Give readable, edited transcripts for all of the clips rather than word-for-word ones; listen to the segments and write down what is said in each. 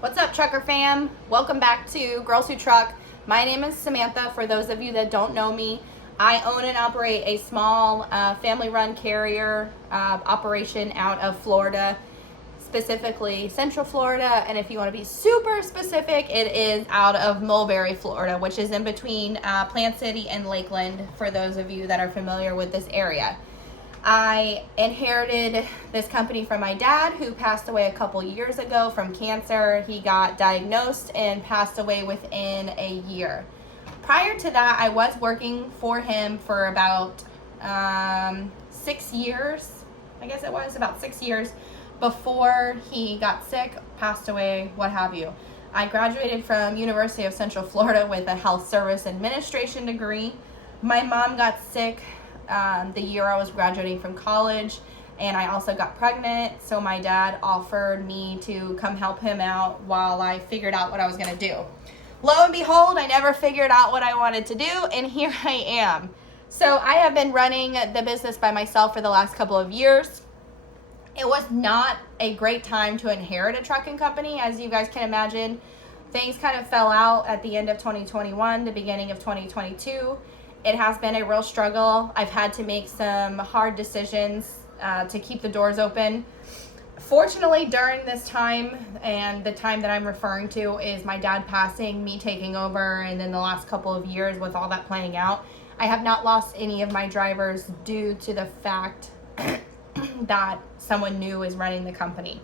What's up, trucker fam? Welcome back to Girls Who Truck. My name is Samantha. For those of you that don't know me, I own and operate a small family-run carrier operation out of Florida, specifically Central Florida. And if you want to be super specific, it is out of Mulberry, Florida, which is in between Plant City and Lakeland, for those of you that are familiar with this area. I inherited this company from my dad, who passed away a couple years ago from cancer. He got diagnosed and passed away within a year. Prior to that, I was working for him for about 6 years. I guess it was about 6 years before he got sick, passed away, what have you. I graduated from University of Central Florida with a health service administration degree. My mom got sick the year I was graduating from college, and I also got pregnant, so my dad offered me to come help him out while I figured out what I was going to do. Lo and behold, I never figured out what I wanted to do, and here I am. So I have been running the business by myself for the last couple of years. It was not a great time to inherit a trucking company, as you guys can imagine. Things kind of fell out at the end of 2021, the beginning of 2022. It has been a real struggle. I've had to make some hard decisions to keep the doors open. Fortunately, during this time, and the time that I'm referring to is my dad passing, me taking over, and then the last couple of years with all that playing out, I have not lost any of my drivers due to the fact that someone new is running the company.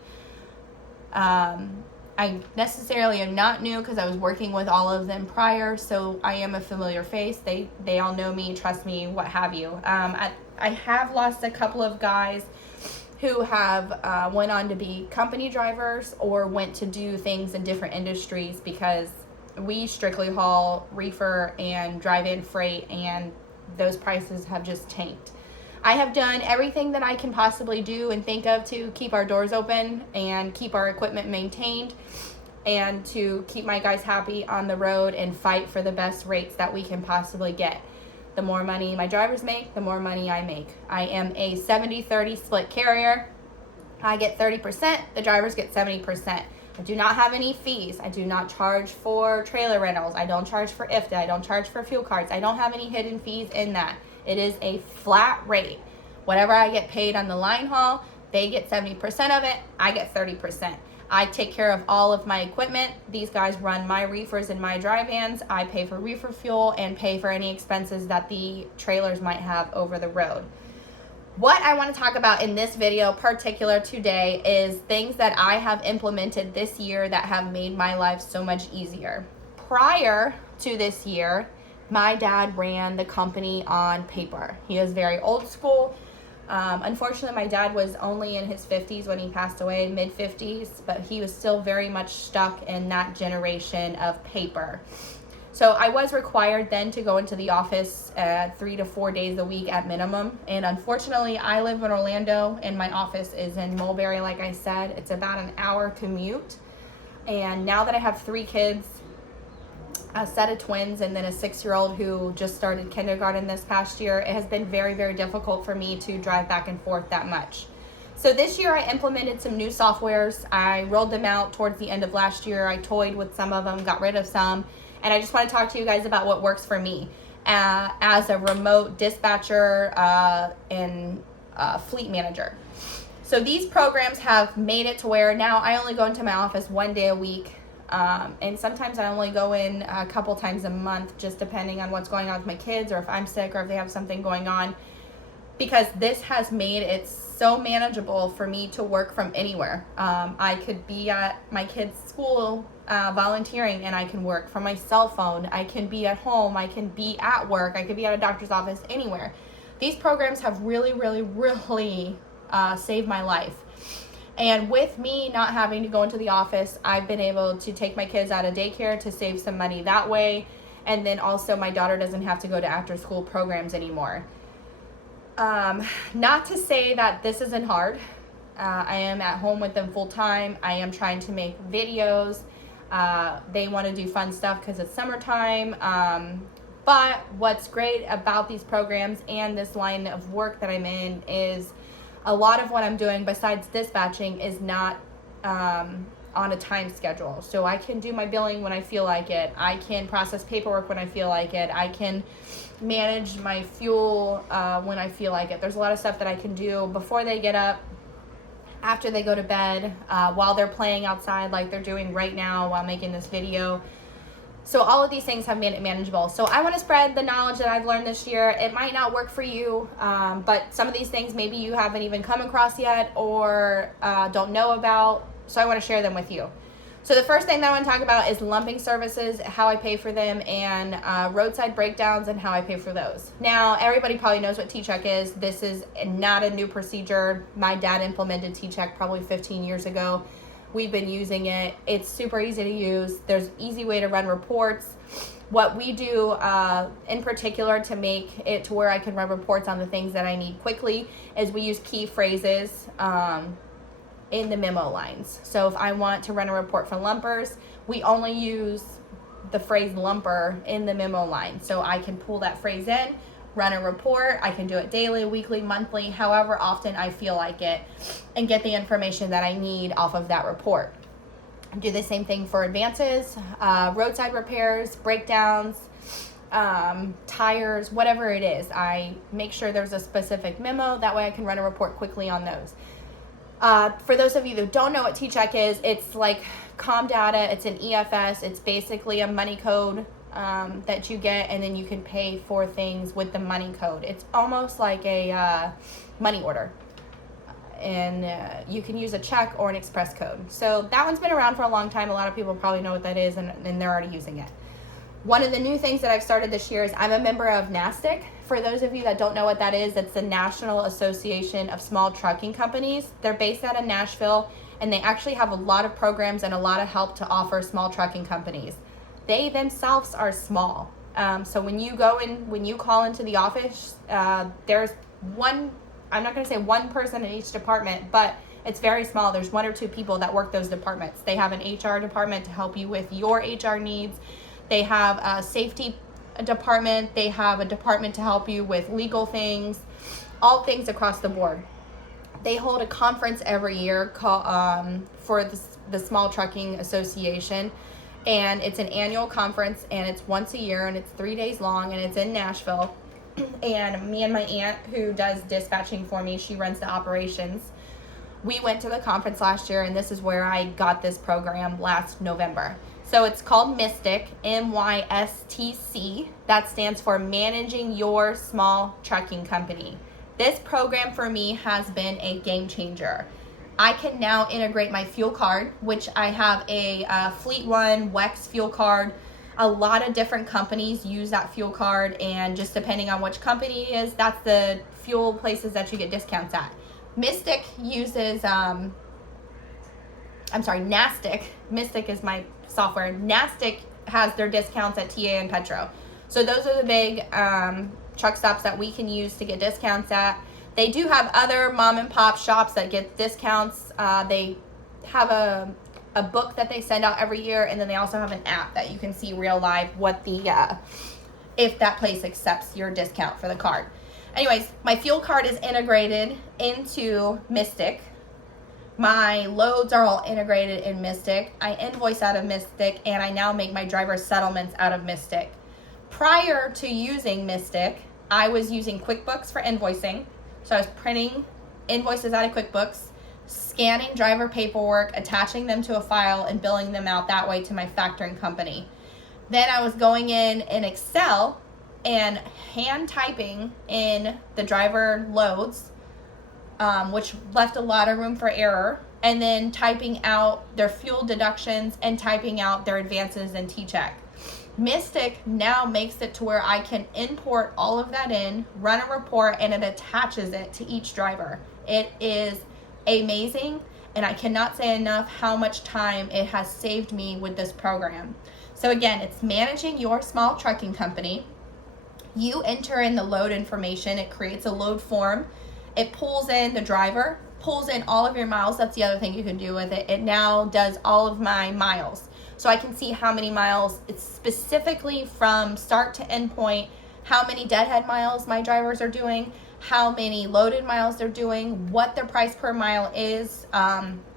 I necessarily am not new because I was working with all of them prior, so I am a familiar face. They all know me, trust me, what have you. I have lost a couple of guys who have went on to be company drivers or went to do things in different industries, because we strictly haul reefer and drive-in freight, and those prices have just tanked. I have done everything that I can possibly do and think of to keep our doors open and keep our equipment maintained, and to keep my guys happy on the road and fight for the best rates that we can possibly get. The more money my drivers make, the more money I make. I am a 70-30 split carrier. I get 30%, the drivers get 70%. I do not have any fees. I do not charge for trailer rentals. I don't charge for IFTA. I don't charge for fuel cards. I don't have any hidden fees in that. It is a flat rate. Whatever I get paid on the line haul, they get 70% of it, I get 30%. I take care of all of my equipment. These guys run my reefers and my dry vans. I pay for reefer fuel and pay for any expenses that the trailers might have over the road. What I want to talk about in this video particular today is things that I have implemented this year that have made my life so much easier. Prior to this year, my dad ran the company on paper. He is very old school. Unfortunately, my dad was only in his 50s when he passed away, mid-50s, but he was still very much stuck in that generation of paper. So I was required then to go into the office 3 to 4 days a week at minimum. And unfortunately, I live in Orlando and my office is in Mulberry. Like I said, it's about an hour commute. And now that I have 3 kids, a set of twins, and then a 6-year-old who just started kindergarten this past year, it has been very, very difficult for me to drive back and forth that much. So this year I implemented some new softwares. I rolled them out towards the end of last year. I toyed with some of them, got rid of some, and I just want to talk to you guys about what works for me as a remote dispatcher and fleet manager. So these programs have made it to where now I only go into my office 1 day a week. And sometimes I only go in a couple times a month, just depending on what's going on with my kids, or if I'm sick, or if they have something going on, because this has made it so manageable for me to work from anywhere. I could be at my kids' school volunteering, and I can work from my cell phone. I can be at home. I can be at work. I could be at a doctor's office, anywhere. These programs have really, really, really saved my life. And with me not having to go into the office, I've been able to take my kids out of daycare to save some money that way. And then also my daughter doesn't have to go to after school programs anymore. Not to say that this isn't hard. I am at home with them full time. I am trying to make videos. They want to do fun stuff because it's summertime. But what's great about these programs and this line of work that I'm in is a lot of what I'm doing besides dispatching is not on a time schedule. So I can do my billing when I feel like it. I can process paperwork when I feel like it. I can manage my fuel when I feel like it. There's a lot of stuff that I can do before they get up, after they go to bed, while they're playing outside like they're doing right now while making this video. So all of these things have made it manageable. So I want to spread the knowledge that I've learned this year. It might not work for you, but some of these things maybe you haven't even come across yet or don't know about. So I want to share them with you. So the first thing that I want to talk about is lumping services, how I pay for them, and roadside breakdowns and how I pay for those. Now, everybody probably knows what T-Check is. This is not a new procedure. My dad implemented T-Check probably 15 years ago. We've been using it. It's super easy to use. There's an easy way to run reports. What we do in particular to make it to where I can run reports on the things that I need quickly is we use key phrases in the memo lines. So if I want to run a report for lumpers, we only use the phrase lumper in the memo line. So I can pull that phrase in, run a report. I can do it daily, weekly, monthly, however often I feel like it, and get the information that I need off of that report. Do the same thing for advances, roadside repairs, breakdowns, tires, whatever it is. I make sure there's a specific memo. That way I can run a report quickly on those. For those of you that don't know what T-Check is, it's like Comdata. It's an EFS. It's basically a money code that you get, and then you can pay for things with the money code. It's almost like a money order, and you can use a check or an express code. So that one's been around for a long time. A lot of people probably know what that is, and they're already using it. One of the new things that I've started this year is I'm a member of NASTC. For those of you that don't know what that is, it's the National Association of Small Trucking Companies. They're based out of Nashville, and they actually have a lot of programs and a lot of help to offer small trucking companies. They themselves are small. So when you go in, when you call into the office, there's one, I'm not going to say one person in each department, but it's very small. There's one or two people that work those departments. They have an HR department to help you with your HR needs. They have a safety department. They have a department to help you with legal things, all things across the board. They hold a conference every year for the Small Trucking Association, and it's an annual conference, and it's once a year, and it's 3 days long, and it's in Nashville. And me and my aunt, who does dispatching for me, she runs the operations. We went to the conference last year, and this is where I got this program last November. So it's called MYSTC, MYSTC. That stands for Managing Your Small Trucking Company. This program for me has been a game changer. I can now integrate my fuel card, which I have a Fleet One WEX fuel card. A lot of different companies use that fuel card, and just depending on which company it is, that's the fuel places that you get discounts at. MYSTC uses, NASTC. MYSTC is my software. NASTC has their discounts at TA and Petro. So those are the big truck stops that we can use to get discounts at. They do have other mom and pop shops that get discounts. They have a book that they send out every year, and then they also have an app that you can see real live what the if that place accepts your discount for the card. Anyways, my fuel card is integrated into MYSTC. My loads are all integrated in MYSTC. I invoice out of MYSTC, and I now make my driver settlements out of MYSTC. Prior to using MYSTC, I was using Quickbooks for invoicing. So I was printing invoices out of Quickbooks, scanning driver paperwork, attaching them to a file, and billing them out that way to my factoring company. Then I was going in Excel and hand typing in the driver loads, which left a lot of room for error, and then typing out their fuel deductions and typing out their advances in T-Check. MYSTC now makes it to where I can import all of that in, run a report, and it attaches it to each driver. It is amazing, and I cannot say enough how much time it has saved me with this program. So again, it's managing your small trucking company. You enter in the load information. It creates a load form. It pulls in the driver, pulls in all of your miles. That's the other thing you can do with it. It now does all of my miles. So I can see how many miles, it's specifically from start to end point, how many deadhead miles my drivers are doing, how many loaded miles they're doing, what their price per mile is,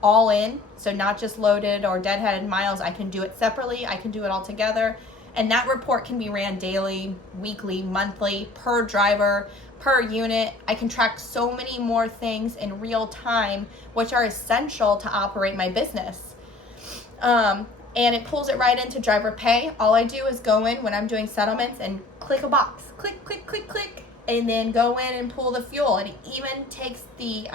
all in. So not just loaded or deadheaded miles. I can do it separately. I can do it all together. And that report can be ran daily, weekly, monthly, per driver, per unit. I can track so many more things in real time, which are essential to operate my business. And it pulls it right into driver pay. All I do is go in when I'm doing settlements and click a box. Click, click, click, click. And then go in and pull the fuel. And it even takes the,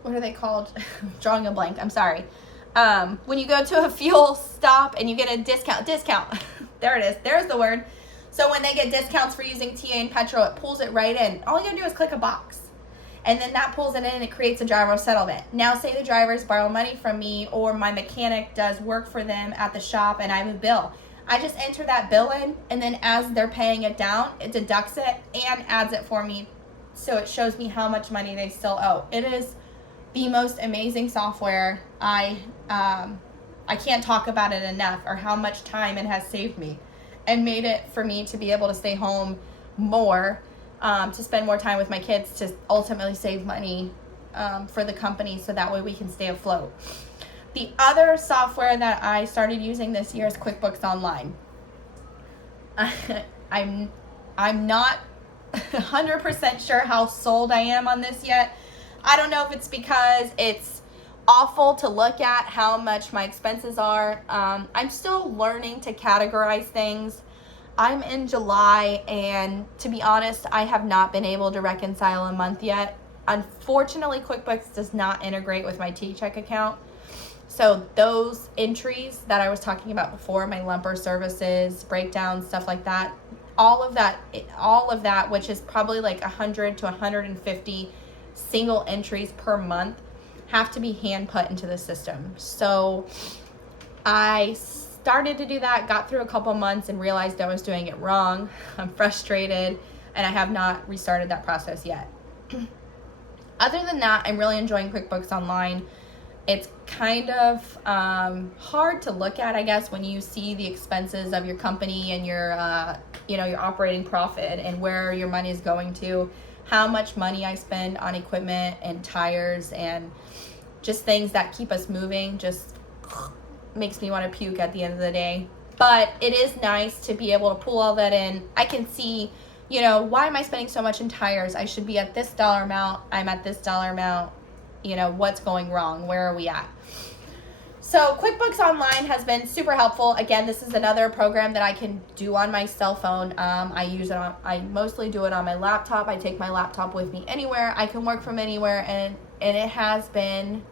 what are they called? Drawing a blank, I'm sorry. When you go to a fuel stop and you get a discount. There it is, there's the word. So when they get discounts for using TA and petrol, it pulls it right in. All you gotta do is click a box. And then that pulls it in and it creates a driver settlement. Now say the drivers borrow money from me, or my mechanic does work for them at the shop and I have a bill. I just enter that bill in, and then as they're paying it down, it deducts it and adds it for me. So it shows me how much money they still owe. It is the most amazing software. I can't talk about it enough, or how much time it has saved me and made it for me to be able to stay home more, to spend more time with my kids, to ultimately save money for the company, so that way we can stay afloat. The other software that I started using this year is QuickBooks Online. I'm not 100% sure how sold I am on this yet. I don't know if it's because it's awful to look at how much my expenses are. I'm still learning to categorize things. I'm in July, and to be honest, I have not been able to reconcile a month yet. Unfortunately, QuickBooks does not integrate with my T-Check account. So those entries that I was talking about before, my lumper services, breakdowns, stuff like that, all of that, which is probably like 100 to 150 single entries per month, have to be hand put into the system. So I started to do that, got through a couple months and realized I was doing it wrong. I'm frustrated, and I have not restarted that process yet. Other than that, I'm really enjoying QuickBooks Online. It's kind of hard to look at, I guess, when you see the expenses of your company and your operating profit and where your money is going to, how much money I spend on equipment and tires and just things that keep us moving. Just makes me want to puke at the end of the day. But it is nice to be able to pull all that in. I can see, why am I spending so much in tires? I should be at this dollar amount. I'm at this dollar amount. What's going wrong? Where are we at? So QuickBooks Online has been super helpful. Again, this is another program that I can do on my cell phone. I mostly do it on my laptop. I take my laptop with me anywhere. I can work from anywhere, and it has been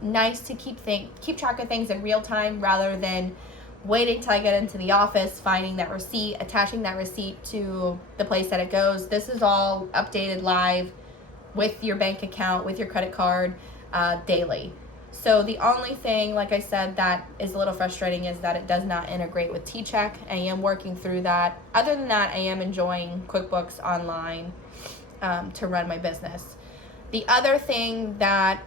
nice to keep track of things in real time, rather than waiting till I get into the office, finding that receipt, attaching that receipt to the place that it goes. This is all updated live with your bank account, with your credit card, daily. So the only thing, like I said, that is a little frustrating is that it does not integrate with T-Check. I am working through that. Other than that, I am enjoying QuickBooks Online to run my business. The other thing that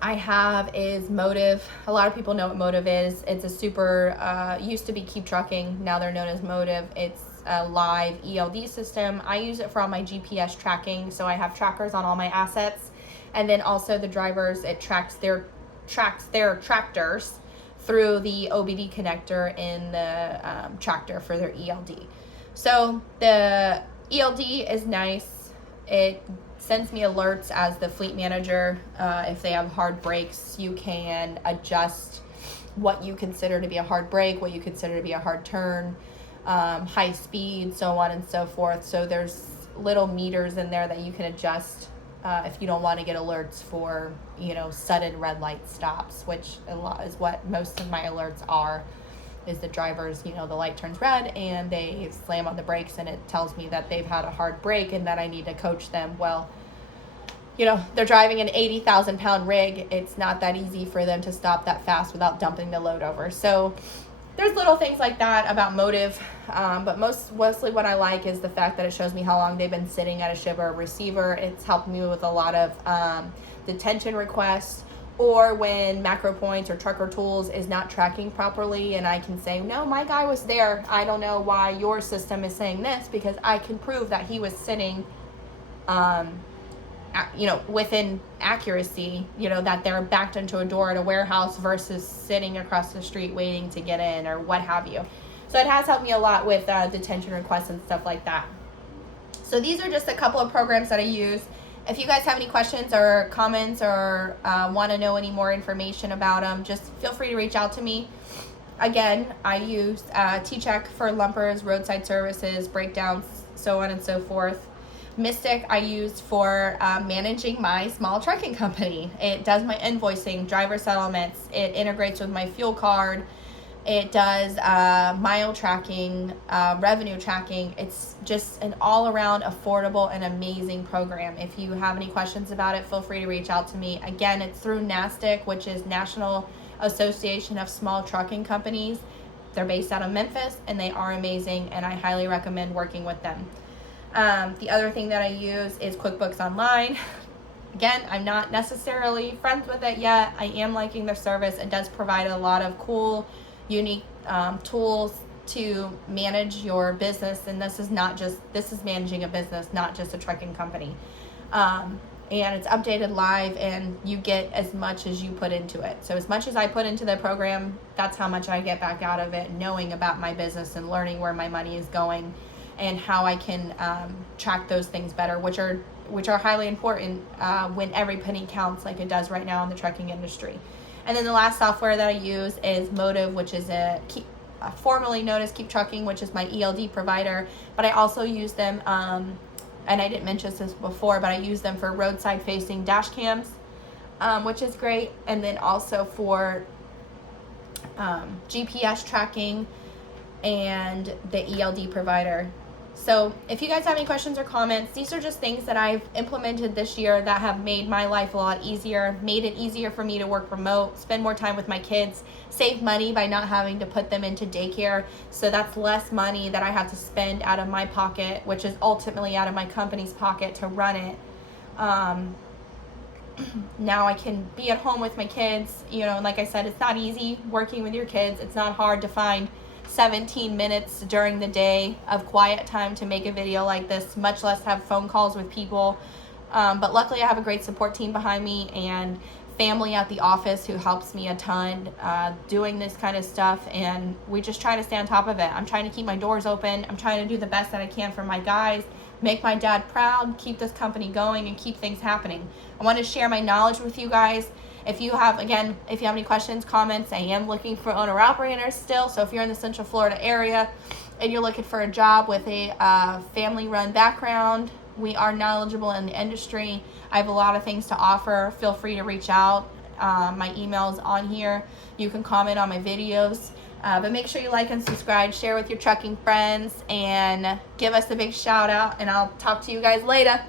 I have is Motive. A lot of people know what Motive is. It's a super, used to be Keep Trucking, now they're known as Motive. It's a live ELD system. I use it for all my GPS tracking, so I have trackers on all my assets, and then also the drivers, it tracks their tractors through the OBD connector in the tractor for their ELD. So the ELD is nice. It sends me alerts as the fleet manager. If they have hard brakes, you can adjust what you consider to be a hard brake, what you consider to be a hard turn, high speed, so on and so forth. So there's little meters in there that you can adjust if you don't want to get alerts for, sudden red light stops, which a lot is what most of my alerts are, is the drivers, the light turns red and they slam on the brakes and it tells me that they've had a hard break and that I need to coach them. Well, they're driving an 80,000 pound rig. It's not that easy for them to stop that fast without dumping the load over. So there's little things like that about Motive, but mostly what I like is the fact that it shows me how long they've been sitting at a ship or a receiver. It's helped me with a lot of detention requests, or when Macro Points or Trucker Tools is not tracking properly, and I can say, no, my guy was there. I don't know why your system is saying this, because I can prove that he was sitting, within accuracy, that they're backed into a door at a warehouse versus sitting across the street waiting to get in or what have you. So it has helped me a lot with detention requests and stuff like that. So these are just a couple of programs that I use. If you guys have any questions or comments or want to know any more information about them, just feel free to reach out to me. Again, I use T-Check for lumpers, roadside services, breakdowns, so on and so forth. MYSTC I use for managing my small trucking company. It does my invoicing, driver settlements. It integrates with my fuel card. It does mile tracking, revenue tracking. It's just an all-around affordable and amazing program. If you have any questions about it, feel free to reach out to me. Again, it's through NASTC, which is National Association of Small Trucking Companies. They're based out of Memphis, and they are amazing, and I highly recommend working with them. The other thing that I use is QuickBooks Online. Again, I'm not necessarily friends with it yet. I am liking their service. It does provide a lot of cool, unique tools to manage your business, and this is managing a business, not just a trucking company. And it's updated live, and you get as much as you put into it. So as much as I put into the program, that's how much I get back out of it, knowing about my business and learning where my money is going and how I can track those things better, which are highly important when every penny counts, like it does right now in the trucking industry. And then the last software that I use is Motive, which is formerly known as Keep Trucking, which is my ELD provider. But I also use them, and I didn't mention this before, but I use them for roadside facing dash cams, which is great. And then also for GPS tracking and the ELD provider. So if you guys have any questions or comments, these are just things that I've implemented this year that have made my life a lot easier, made it easier for me to work remote, spend more time with my kids, save money by not having to put them into daycare. So that's less money that I have to spend out of my pocket, which is ultimately out of my company's pocket to run it. Now I can be at home with my kids, and like I said, it's not easy working with your kids. It's not hard to find 17 minutes during the day of quiet time to make a video like this, much less have phone calls with people. But luckily I have a great support team behind me and family at the office who helps me a ton doing this kind of stuff, and we just try to stay on top of it. I'm trying to keep my doors open. I'm trying to do the best that I can for my guys, make my dad proud, keep this company going, and keep things happening. I want to share my knowledge with you guys. If you have any questions, comments, I am looking for owner-operators still. So if you're in the Central Florida area and you're looking for a job with a family-run background, we are knowledgeable in the industry. I have a lot of things to offer. Feel free to reach out. My email's on here. You can comment on my videos. But make sure you like and subscribe, share with your trucking friends, and give us a big shout out. And I'll talk to you guys later.